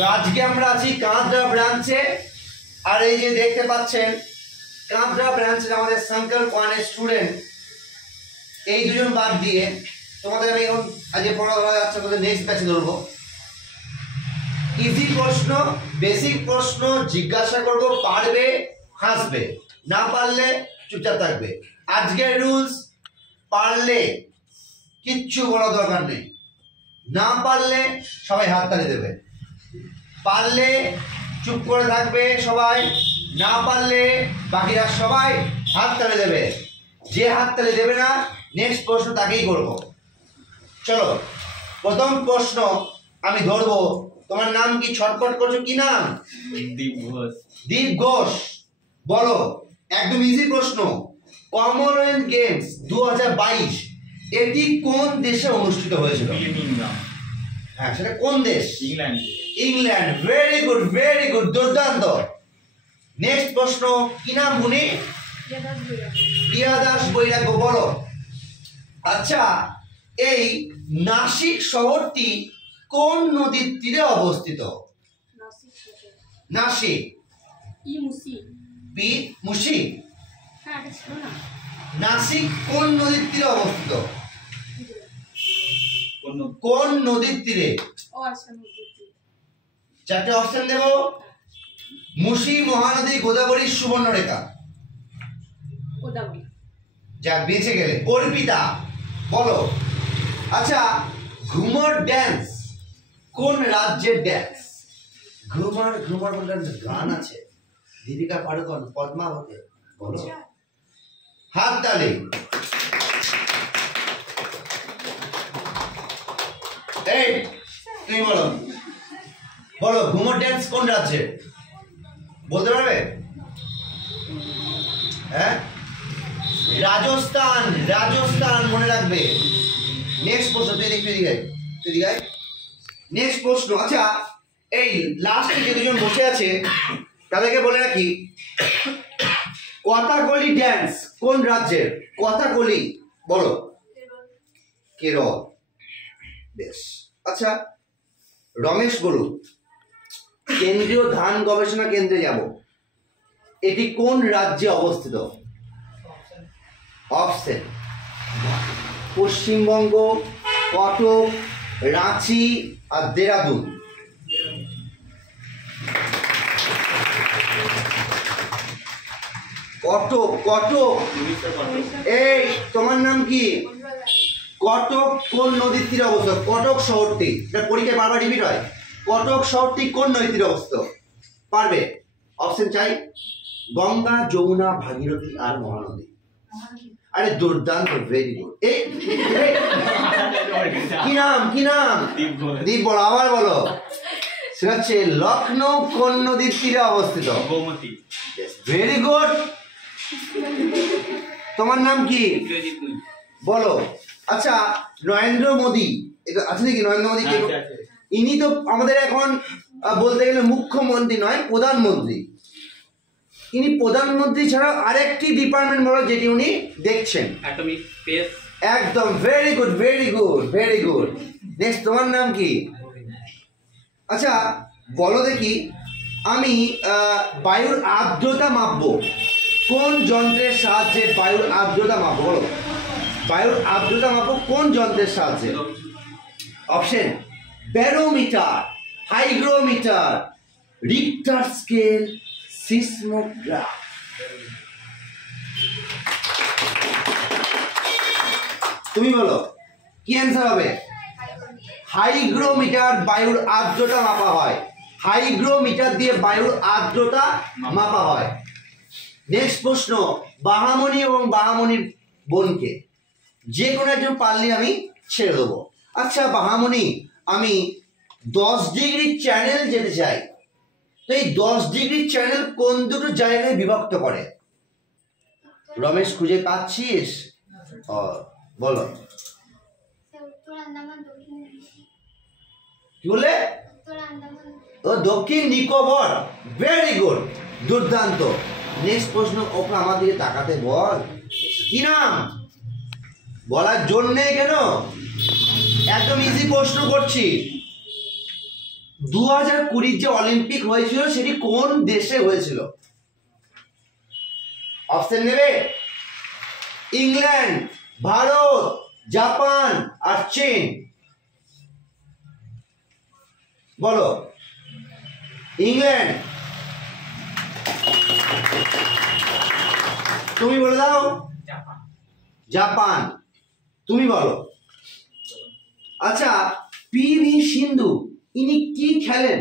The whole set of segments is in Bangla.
তো আজকে আমরা আছি কাঁদরা ব্রাঞ্চে, আর এই যে দেখতে পাচ্ছেন কাঁদরা ব্রাঞ্চের আমাদের সংকল্প ওয়ানের স্টুডেন্ট, এই দুজন বাদ দিয়ে তোমাদের আমি এখন আজকে পড়া যাচ্ছে, তোমাদের নেক্সট ব্যাচে ধরবো। ইজি প্রশ্ন, বেসিক প্রশ্ন জিজ্ঞাসা করব, পারবে হাসবে, না পারলে চুপচাপ থাকবে। আজকের রুলস, পারলে কিচ্ছু বলার দরকার নেই, না পারলে সবাই হাততালি দেবে, পারলে চুপ করে থাকবে সবাই, না পারলে বাকিরা সবাই হাততালি দেবে। যে হাততালি দেবে না নেক্সট প্রশ্ন তাকেই করব। চলো প্রথম প্রশ্ন আমি ধরবো। তোমার নাম কি? ছটপট করছো, কি নাম? দীপ ঘোষ। দীপ ঘোষ, বলো। একদম ইজি প্রশ্ন। কমনওয়েলথ গেমস 2022 এটি কোন দেশে অনুষ্ঠিত হয়েছিল? হ্যাঁ, সেটা কোন দেশ? ইংল্যান্ড। ইংল্যান্ড। ভেরি গুড, দুর্দান্ত। নেক্সট প্রশ্ন, কি নাম উনি? প্রিয়া দাস বৈরাগ্য, বলো। আচ্ছা, এই নাসিক শহরটি কোন নদীর তীরে অবস্থিত? নাসিক। মুসি। নাসিক কোন নদীর তীরে অবস্থিত? কোন নদীর তীরে? চারটে অপশন দেব। মুসি, মহানদী, গোদাবরী, সুবর্ণরেখা। যা বেঁচে গেলে। অর্পিতা, বলো। আচ্ছা, ঘুমর ড্যান্স কোন রাজ্যের ড্যান্স? ঘুমর বলে গান আছে, দীপিকা পাড়ুকোন, পদ্মাবতী, বলো। হাত তালি। এই তুমি বলো, বলো ঘুমর ড্যান্স কোন রাজ্যে? বলতে পারবে? হ্যাঁ, রাজস্থান। রাজস্থান, মনে রাখবে। নেক্সট প্রশ্ন, তুই দিকে নেক্সট প্রশ্ন। আচ্ছা, এই লাস্টে যে দুজন বসে আছে তাদেরকে বলে রাখি, কথাকলি ড্যান্স কোন রাজ্যের? কথাকলি, বলো। কেরল। বেশ। আচ্ছা, রমেশ বলুন, কেন্দ্রীয় ধান গবেষণা কেন্দ্রে যাব, এটি কোন রাজ্যে অবস্থিত? অপশন: পশ্চিমবঙ্গ, কটক, রাঁচি আর দেরাদুন। কটক। কটক। এই তোমার নাম কি? কটক কোন নদীর তীরে অবস্থিত? কটক শহরটি, এটা পরীক্ষায় বারবার রিপিট হয়। কটক শহরটি কোন নদীর তীরে অবস্থিত? পারবে? অপশন চাই। গঙ্গা, যমুনা, ভাগীরথী আর মহানদী। আরে দুর্দান্ত, ভেরি গুড। কি নাম? কি নাম? দীপ, বলো, আবার বলো। সেটা হচ্ছে লখনৌ কোন নদীর তীরে অবস্থিত? গোমতী। Very good. তোমার নাম কি? বলো। আচ্ছা, নরেন্দ্র মোদী, এটা আছে নাকি? নরেন্দ্র মোদী কে? ইনি তো আমাদের এখন বলতে গেলে মুখ্যমন্ত্রী নয়, প্রধানমন্ত্রী। ইনি প্রধানমন্ত্রী ছাড়া আরেকটি ডিপার্টমেন্ট বলো যেটি উনি দেখছেন। Atomic space. একদম, ভেরি গুড। নেক্সট, তোমার নাম কি? আচ্ছা, বলো দেখি, আমি বায়ুর আর্দ্রতা মাপবো কোন যন্ত্রের সাহায্যে? বায়ুর আর্দ্রতা মাপবো, বলো। বায়ুর আর্দ্রতা মাপবো কোন যন্ত্রের সাহায্যে? Option: barometer, hygrometer, Richter scale, seismograph. তুমি বলো কি অ্যান্সার হবে? হাইগ্রোমিটার বায়ুর আর্দ্রতা মাপা হয়। হাইগ্রোমিটার দিয়ে বায়ুর আর্দ্রতা মাপা হয়। নেক্সট প্রশ্ন, বাহামণি এবং বাহামণির বোনকে যে কোনো একজন পারলে আমি ছেড়ে দেবো। আচ্ছা বাহামণি, আমি 10 ডিগ্রি চ্যানেল যেতে চাই, তো এই 10 ডিগ্রি চ্যানেল কোন দুটো জায়গায় বিভক্ত করে? রমেশ, খুঁজে পাচ্ছিস? বলো। কি বলে? ও দক্ষিণ নিকোবর। ভেরি গুড, দুর্দান্ত। নেক্সট প্রশ্ন, ওকে আমার দিকে তাকাতে বল। কি নাম? বলার জন্য কেন? একদম ইজি প্রশ্ন করছি। 2020 যে অলিম্পিক হয়েছিল সেটি কোন দেশে হয়েছিল? অপশন নেবে? ইংল্যান্ড, ভারত, জাপান আর চীন। বলো। ইংল্যান্ড, তুমি বলে দাও। জাপান, তুমি বলো। আচ্ছা, পিভি সিন্ধু ইনি কি খেলেন?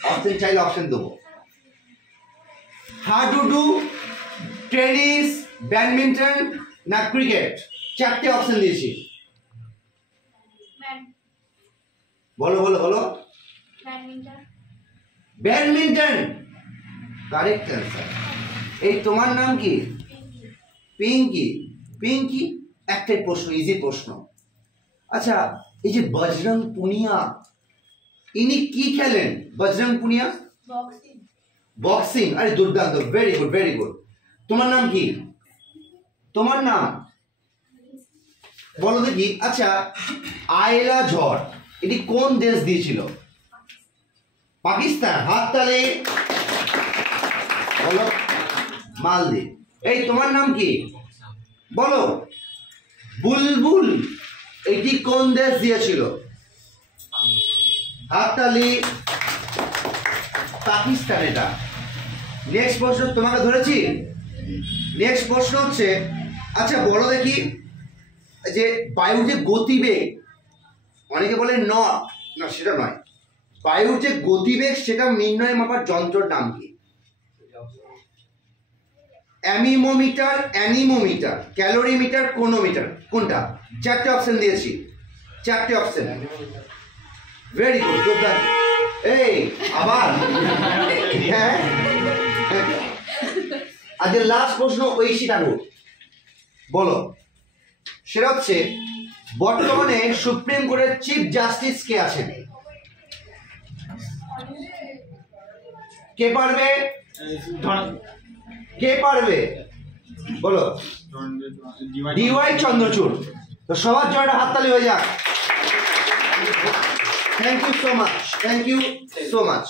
অপশন চাইলে অপশন দেবো। হাডুডু, টেনিস, ব্যাডমিন্টন না ক্রিকেট? চারটে অপশন দিয়েছি, বলো বলো বলো। Badminton correct answer. এই তোমার নাম কি? পিঙ্কি। পিঙ্কি একটাই প্রশ্ন, ইজি প্রশ্ন। আচ্ছা, এই যে বজরং পুনিয়া ইনি কি খেলেন? বজরং পুনিয়া বক্সিং। আরে দুর্দান্ত, ভেরি গুড ভেরি গুড। তোমার নাম কি? তোমার নাম বলো দেখি। আচ্ছা, আয়লা ঝড় এটি কোন দেশ দিয়েছিল? পাকিস্তান। হাততালি। বলো। মালদ্বীপ। এই তোমার নাম কি? বলো। বুলবুল এটি কোন দেশ দিয়েছিল? হাততালি। পাকিস্তান এটা। নেক্সট প্রশ্ন তোমাকে ধরেছি। নেক্সট প্রশ্ন হচ্ছে, আচ্ছা বলো দেখি, যে বায়ুর যে গতিবেগ, অনেকে বলে নট, না সেটা নয়, বায়ুর যে গতিবেগ সেটা নির্ণয় মাপার যন্ত্রের নাম কি? অ্যামিমোমিটার, অ্যানিমোমিটার, ক্যালোরিমিটার, ক্রোনোমিটার, কোনটা? চারটে অপশন দিয়েছি, চারটে অপশন। ভেরি গুড, দুর্দান্ত। এই আবার হ্যাঁ। আজকে লাস্ট প্রশ্ন ঐশী ঠাকুর, বলো। সেটা হচ্ছে, বর্তমানে সুপ্রিম কোর্টের চিফ জাস্টিস কে আছেন? কে পারবে? কে পারবে বলো? ডিওয়াই চন্দ্রচূড়। তো সবার জয়টা হাততালি হয়ে যাক। Thank you so much, thank you so much.